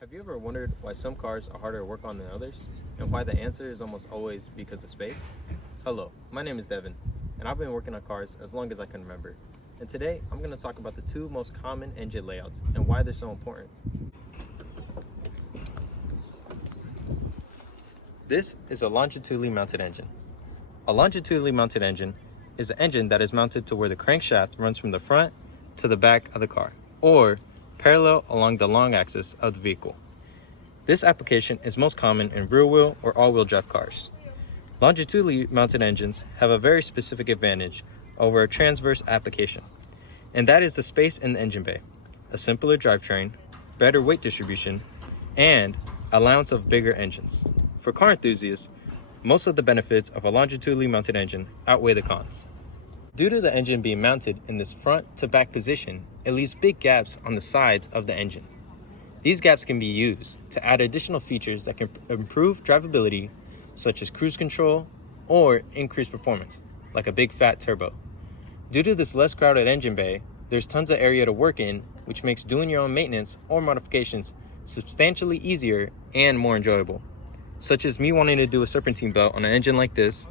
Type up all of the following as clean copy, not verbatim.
Have you ever wondered why some cars are harder to work on than others? And why the answer is almost always because of space? Hello, my name is Devin, and I've been working on cars as long as I can remember. And today, I'm going to talk about the two most common engine layouts and why they're so important. This is a longitudinally mounted engine. A longitudinally mounted engine is an engine that is mounted to where the crankshaft runs from the front to the back of the car, or parallel along the long axis of the vehicle. This application is most common in rear-wheel or all-wheel drive cars. Longitudinally mounted engines have a very specific advantage over a transverse application, and that is the space in the engine bay, a simpler drivetrain, better weight distribution, and allowance of bigger engines. For car enthusiasts, most of the benefits of a longitudinally mounted engine outweigh the cons. Due to the engine being mounted in this front to back position, it leaves big gaps on the sides of the engine. These gaps can be used to add additional features that can improve drivability, such as cruise control or increase performance, like a big fat turbo. Due to this less crowded engine bay, there's tons of area to work in, which makes doing your own maintenance or modifications substantially easier and more enjoyable. Such as me wanting to do a serpentine belt on an engine like this.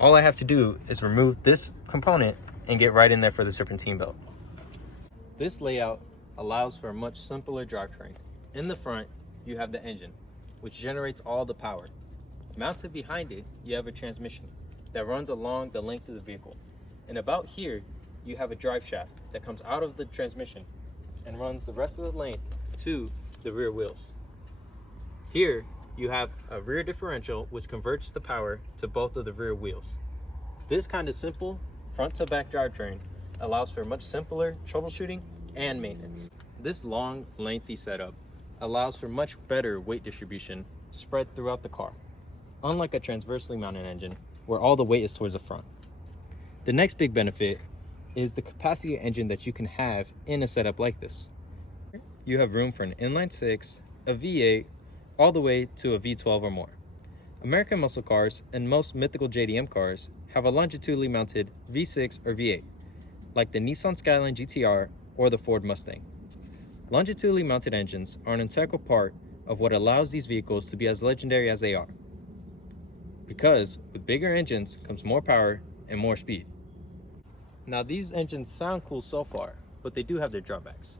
All I have to do is remove this component and get right in there for the serpentine belt. This layout allows for a much simpler drivetrain. In the front, you have the engine, which generates all the power. Mounted behind it, you have a transmission that runs along the length of the vehicle. And about here, you have a drive shaft that comes out of the transmission and runs the rest of the length to the rear wheels. Here, you have a rear differential which converts the power to both of the rear wheels. This kind of simple front to back drivetrain allows for much simpler troubleshooting and maintenance. This long, lengthy setup allows for much better weight distribution spread throughout the car, unlike a transversely mounted engine where all the weight is towards the front. The next big benefit is the capacity of engine that you can have in a setup like this. You have room for an inline 6, a V8, all the way to a V12 or more. American muscle cars and most mythical JDM cars have a longitudinally mounted V6 or V8, like the Nissan Skyline GTR or the Ford Mustang. Longitudinally mounted engines are an integral part of what allows these vehicles to be as legendary as they are, because with bigger engines comes more power and more speed. Now, these engines sound cool so far, but they do have their drawbacks.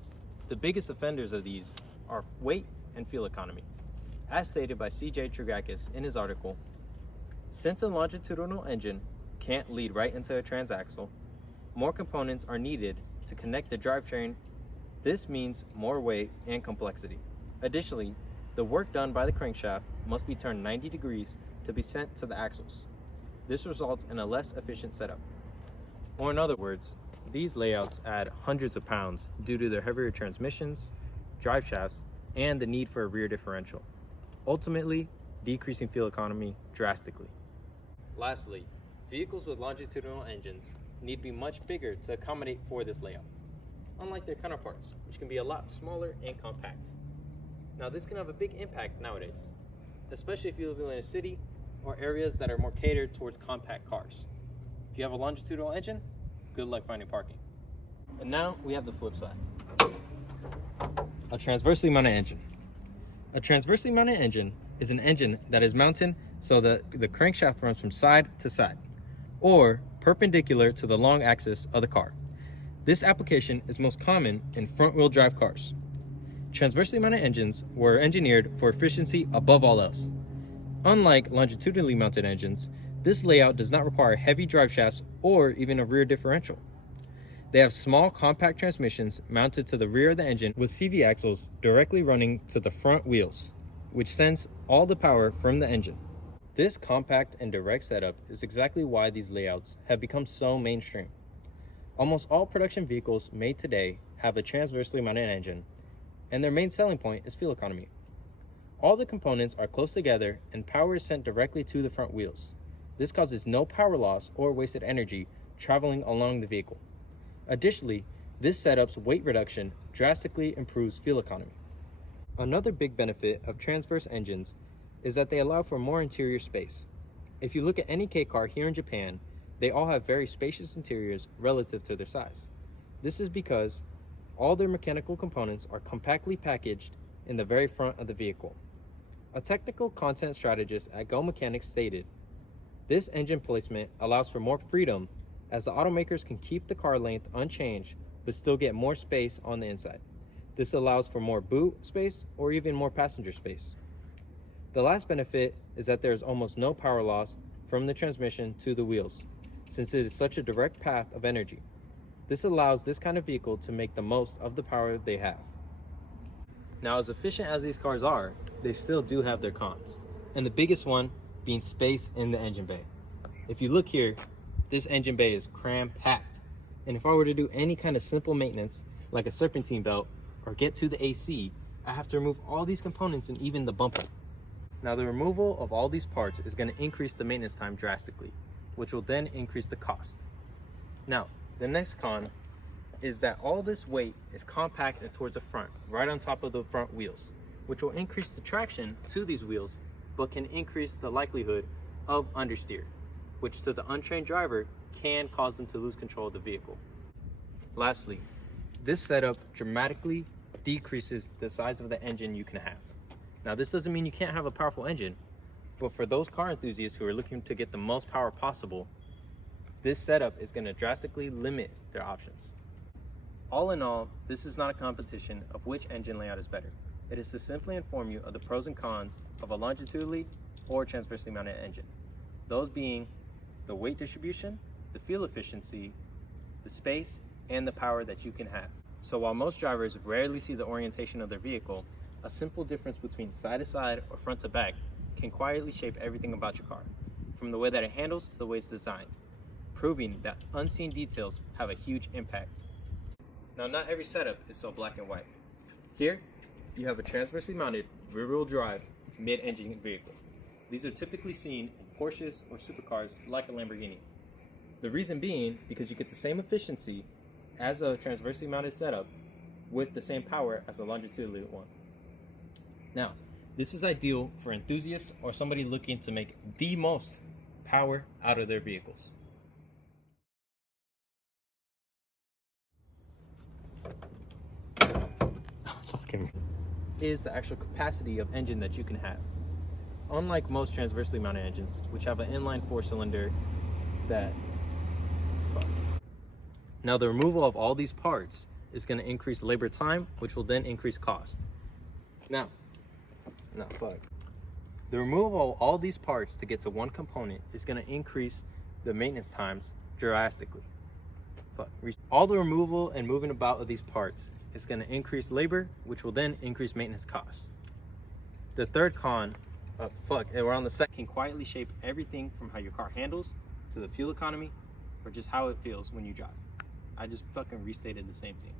The biggest offenders of these are weight and fuel economy. As stated by CJ Trigakis in his article, since a longitudinal engine can't lead right into a transaxle, more components are needed to connect the drivetrain. This means more weight and complexity. Additionally, the work done by the crankshaft must be turned 90 degrees to be sent to the axles. This results in a less efficient setup. Or in other words, these layouts add hundreds of pounds due to their heavier transmissions, drive shafts, and the need for a rear differential, ultimately decreasing fuel economy drastically. Lastly, vehicles with longitudinal engines need to be much bigger to accommodate for this layout, unlike their counterparts, which can be a lot smaller and compact. Now, this can have a big impact nowadays, especially if you live in a city or areas that are more catered towards compact cars. If you have a longitudinal engine, good luck finding parking. And now we have the flip side. A transversely mounted engine. A transversely mounted engine is an engine that is mounted so that the crankshaft runs from side to side, or perpendicular to the long axis of the car. This application is most common in front-wheel drive cars. Transversely mounted engines were engineered for efficiency above all else. Unlike longitudinally mounted engines, this layout does not require heavy drive shafts or even a rear differential. They have small compact transmissions mounted to the rear of the engine with CV axles directly running to the front wheels, which sends all the power from the engine. This compact and direct setup is exactly why these layouts have become so mainstream. Almost all production vehicles made today have a transversely mounted engine, and their main selling point is fuel economy. All the components are close together and power is sent directly to the front wheels. This causes no power loss or wasted energy traveling along the vehicle. Additionally, this setup's weight reduction drastically improves fuel economy. Another big benefit of transverse engines is that they allow for more interior space. If you look at any K car here in Japan, they all have very spacious interiors relative to their size. This is because all their mechanical components are compactly packaged in the very front of the vehicle. A technical content strategist at Go Mechanics stated, "This engine placement allows for more freedom as the automakers can keep the car length unchanged but still get more space on the inside. This allows for more boot space or even more passenger space." The last benefit is that there is almost no power loss from the transmission to the wheels, since it is such a direct path of energy. This allows this kind of vehicle to make the most of the power they have. Now, as efficient as these cars are, they still do have their cons, and the biggest one being space in the engine bay. If you look here, this engine bay is cram-packed, and if I were to do any kind of simple maintenance, like a serpentine belt or get to the AC, I have to remove all these components and even the bumper. Now, the removal of all these parts is going to increase the maintenance time drastically, which will then increase the cost. Now, the next con is that all this weight is compacted towards the front, right on top of the front wheels, which will increase the traction to these wheels, but can increase the likelihood of understeer, which to the untrained driver can cause them to lose control of the vehicle. Lastly, this setup dramatically decreases the size of the engine you can have. Now, this doesn't mean you can't have a powerful engine, but for those car enthusiasts who are looking to get the most power possible, this setup is going to drastically limit their options. All in all, this is not a competition of which engine layout is better. It is to simply inform you of the pros and cons of a longitudinally or transversely mounted engine. Those being the weight distribution, the fuel efficiency, the space, and the power that you can have. So while most drivers rarely see the orientation of their vehicle, a simple difference between side to side or front to back can quietly shape everything about your car, from the way that it handles to the way it's designed, proving that unseen details have a huge impact. Now, not every setup is so black and white. Here, you have a transversely mounted rear-wheel drive mid-engine vehicle. These are typically seen in Porsches or supercars like a Lamborghini. The reason being because you get the same efficiency as a transversely mounted setup with the same power as a longitudinally one. Now, this is ideal for enthusiasts or somebody looking to make the most power out of their vehicles. Is the actual capacity of engine that you can have. Unlike most transversely mounted engines, which have an inline 4-cylinder Now, the removal of all these parts is going to increase labor time, which will then increase cost. The removal of all these parts to get to one component is going to increase the maintenance times drastically. All the removal and moving about of these parts is going to increase labor, which will then increase maintenance costs. The third con, we're on the second, can quietly shape everything from how your car handles to the fuel economy or just how it feels when you drive. I just fucking restated the same thing.